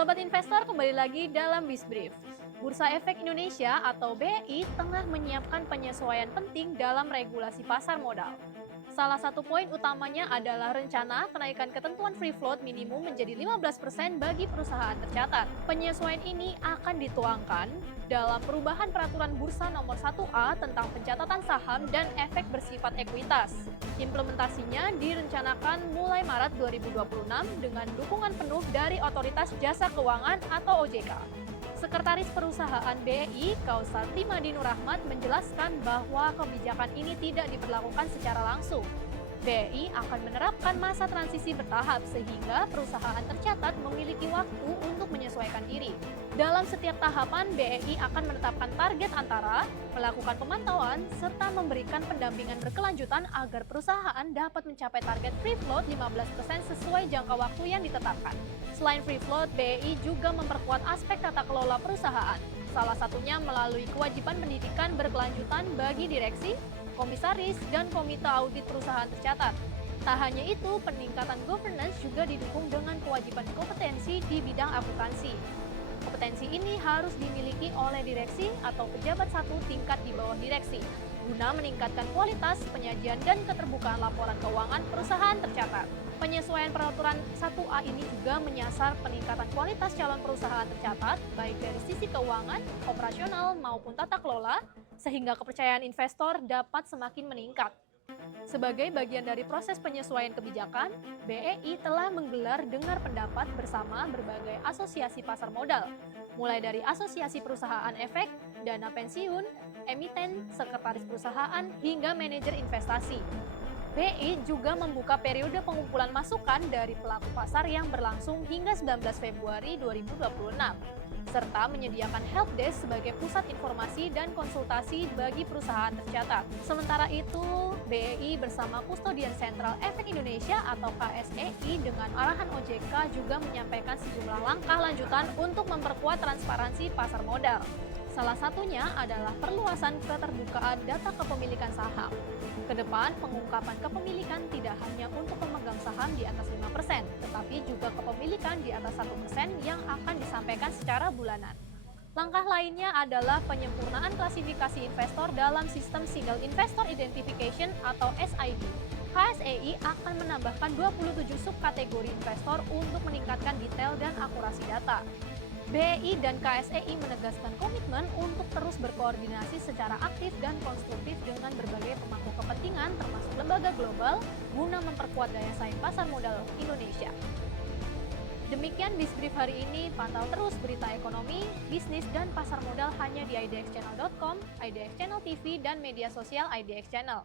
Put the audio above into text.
Sobat investor, kembali lagi dalam Bisbrief. Bursa Efek Indonesia atau BEI tengah menyiapkan penyesuaian penting dalam regulasi pasar modal. Salah satu poin utamanya adalah rencana kenaikan ketentuan free float minimum menjadi 15% bagi perusahaan tercatat. Penyesuaian ini akan dituangkan dalam perubahan peraturan bursa nomor 1A tentang pencatatan saham dan efek bersifat ekuitas. Implementasinya direncanakan mulai Maret 2026 dengan dukungan penuh dari Otoritas Jasa Keuangan atau OJK. Sekretaris Perusahaan BEI, Kausar Timadi Nur Rahmat, menjelaskan bahwa kebijakan ini tidak diberlakukan secara langsung. BEI akan menerapkan masa transisi bertahap sehingga perusahaan tercatat memiliki waktu untuk menyesuaikan diri. Dalam setiap tahapan, BEI akan menetapkan target antara melakukan pemantauan serta memberikan pendampingan berkelanjutan agar perusahaan dapat mencapai target free float 15% sesuai jangka waktu yang ditetapkan. Selain free float, BEI juga memperkuat aspek tata kelola perusahaan. Salah satunya melalui kewajiban pendidikan berkelanjutan bagi direksi, komisaris, dan komite audit perusahaan tercatat. Tak hanya itu, peningkatan governance juga didukung dengan kewajiban kompetensi di bidang akuntansi. Kompetensi ini harus dimiliki oleh direksi atau pejabat satu tingkat di bawah direksi, guna meningkatkan kualitas penyajian dan keterbukaan laporan keuangan perusahaan tercatat. Penyesuaian peraturan 1A ini juga menyasar peningkatan kualitas calon perusahaan tercatat, baik dari sisi keuangan, operasional, maupun tata kelola, sehingga kepercayaan investor dapat semakin meningkat. Sebagai bagian dari proses penyesuaian kebijakan, BEI telah menggelar dengar pendapat bersama berbagai asosiasi pasar modal, mulai dari asosiasi perusahaan efek, dana pensiun, emiten, sekretaris perusahaan, hingga manajer investasi. BEI juga membuka periode pengumpulan masukan dari pelaku pasar yang berlangsung hingga 19 Februari 2026, serta menyediakan helpdesk sebagai pusat informasi dan konsultasi bagi perusahaan tercatat. Sementara itu, BEI bersama Kustodian Sentral Efek Indonesia atau KSEI dengan arahan OJK juga menyampaikan sejumlah langkah lanjutan untuk memperkuat transparansi pasar modal. Salah satunya adalah perluasan keterbukaan data kepemilikan saham. Kedepan, pengungkapan kepemilikan tidak hanya untuk pemegang saham di atas 5%, tetapi juga kepemilikan di atas 1% yang akan disampaikan secara bulanan. Langkah lainnya adalah penyempurnaan klasifikasi investor dalam sistem Single Investor Identification atau SID. KSEI akan menambahkan 27 subkategori investor untuk meningkatkan detail dan akurasi data. BEI dan KSEI menegaskan komitmen untuk terus berkoordinasi secara aktif dan konstruktif dengan berbagai pemangku kepentingan termasuk lembaga global guna memperkuat daya saing pasar modal Indonesia. Demikian Bisbrief hari ini, pantau terus berita ekonomi, bisnis, dan pasar modal hanya di idxchannel.com, IDX Channel TV, dan media sosial IDX Channel.